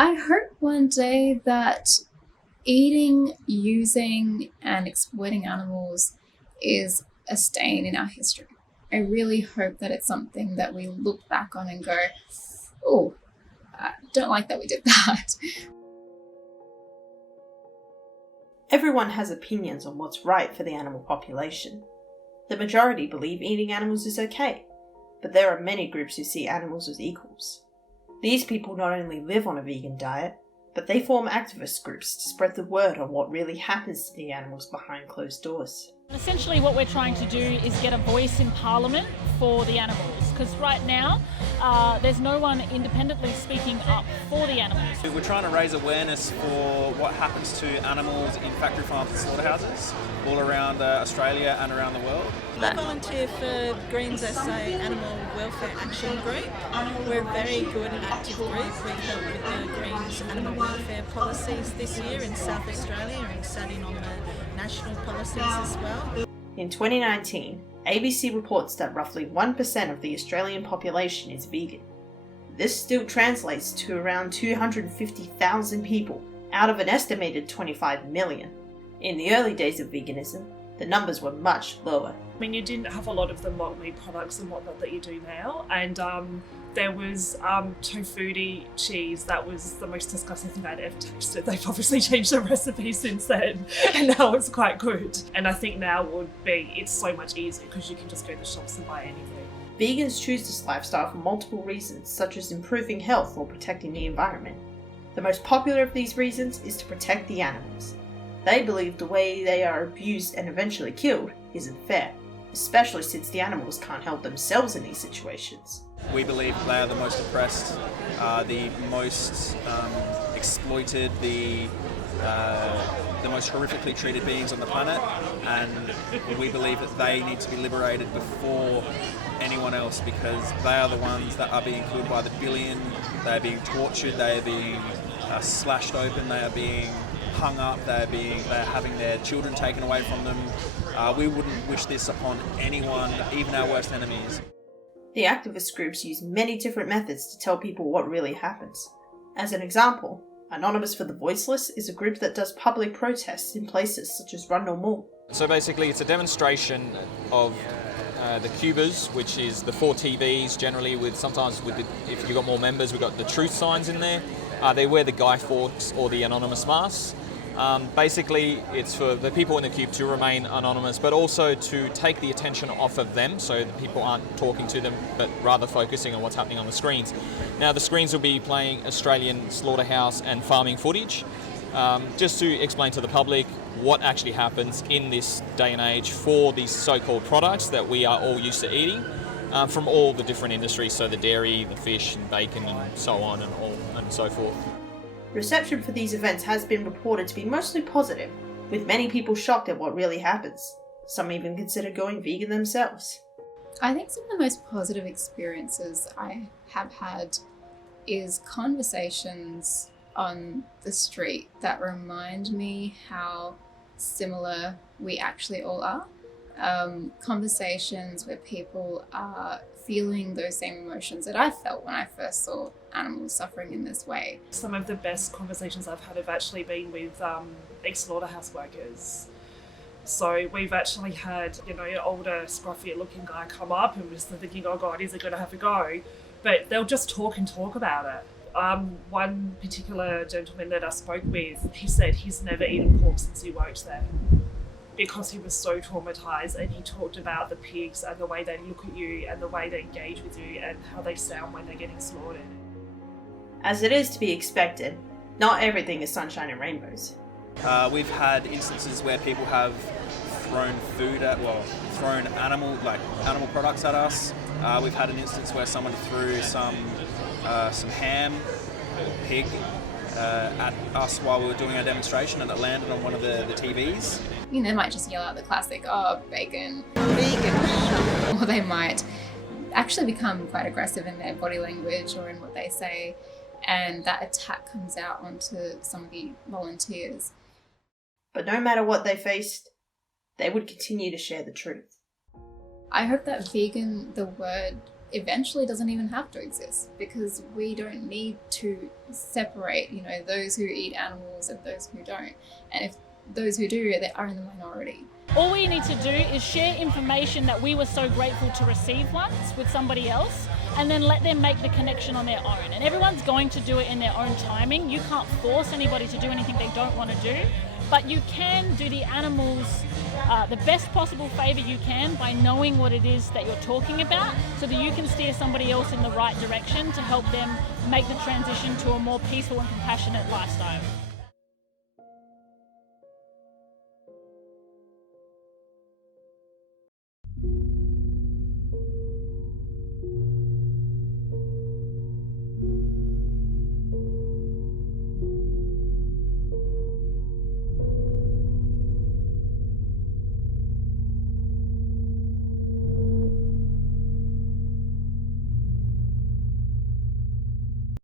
I hope one day that eating, using, and exploiting animals is a stain in our history. I really hope that it's something that we look back on and go, oh, I don't like that we did that. Everyone has opinions on what's right for the animal population. The majority believe eating animals is okay, but there are many groups who see animals as equals. These people not only live on a vegan diet, but they form activist groups to spread the word on what really happens to the animals behind closed doors. Essentially what we're trying to do is get a voice in Parliament for the animals, because right now there's no one independently speaking up for the animals. We're trying to raise awareness for what happens to animals in factory farms and slaughterhouses all around Australia and around the world. I volunteer for Green's SA Animal Welfare Action Group. We're a very good and active group. We helped with the Green's animal welfare policies this year in South Australia and sat in on the national policies as well. In 2019, ABC reports that roughly 1% of the Australian population is vegan. This still translates to around 250,000 people out of an estimated 25 million. In the early days of veganism, the numbers were much lower. I mean, you didn't have a lot of the mock meat products and whatnot that you do now, and there was tofu cheese that was the most disgusting thing I'd ever tasted. They've obviously changed the recipe since then, and now it's quite good. And I think now it's so much easier because you can just go to the shops and buy anything. Vegans choose this lifestyle for multiple reasons, such as improving health or protecting the environment. The most popular of these reasons is to protect the animals. They believe the way they are abused and eventually killed isn't fair, especially since the animals can't help themselves in these situations. We believe they are the most oppressed, the most exploited, the most horrifically treated beings on the planet, and we believe that they need to be liberated before anyone else, because they are the ones that are being killed by the billion. They are being tortured, they are being slashed open, they are being hung up, they're having their children taken away from them. We wouldn't wish this upon anyone, even our worst enemies. The activist groups use many different methods to tell people what really happens. As an example, Anonymous for the Voiceless is a group that does public protests in places such as Rundle Mall. So basically it's a demonstration of the Cubas, which is the 4 TVs generally if you've got more members, we've got the truth signs in there. They wear the Guy Fawkes or the Anonymous masks. Basically, it's for the people in the cube to remain anonymous, but also to take the attention off of them so that people aren't talking to them, but rather focusing on what's happening on the screens. Now, the screens will be playing Australian slaughterhouse and farming footage, just to explain to the public what actually happens in this day and age for these so-called products that we are all used to eating, from all the different industries, so the dairy, the fish and bacon and so on and so forth. Reception for these events has been reported to be mostly positive, with many people shocked at what really happens. Some even consider going vegan themselves. I think some of the most positive experiences I have had is conversations on the street that remind me how similar we actually all are. Conversations where people are feeling those same emotions that I felt when I first saw animals suffering in this way. Some of the best conversations I've had have actually been with ex-slaughterhouse workers. So we've actually had, an older, scruffy-looking guy come up and was thinking, oh God, is it going to have a go? But they'll just talk about it. One particular gentleman that I spoke with, he said he's never eaten pork since he worked there, because he was so traumatised, and he talked about the pigs and the way they look at you and the way they engage with you and how they sound when they're getting slaughtered. As it is to be expected, not everything is sunshine and rainbows. We've had instances where people have thrown animal products at us. We've had an instance where someone threw some ham, pig, at us while we were doing our demonstration, and it landed on one of the TVs. They might just yell out the classic, oh, bacon. Vegan. Or they might actually become quite aggressive in their body language or in what they say, and that attack comes out onto some of the volunteers. But no matter what they faced, they would continue to share the truth. I hope that vegan, the word, eventually doesn't even have to exist, because we don't need to separate, you know, those who eat animals and those who don't. And if those who do, they are in the minority. All we need to do is share information that we were so grateful to receive once with somebody else, and then let them make the connection on their own. And everyone's going to do it in their own timing. You can't force anybody to do anything they don't want to do, but you can do the animals the best possible favour you can by knowing what it is that you're talking about, so that you can steer somebody else in the right direction to help them make the transition to a more peaceful and compassionate lifestyle.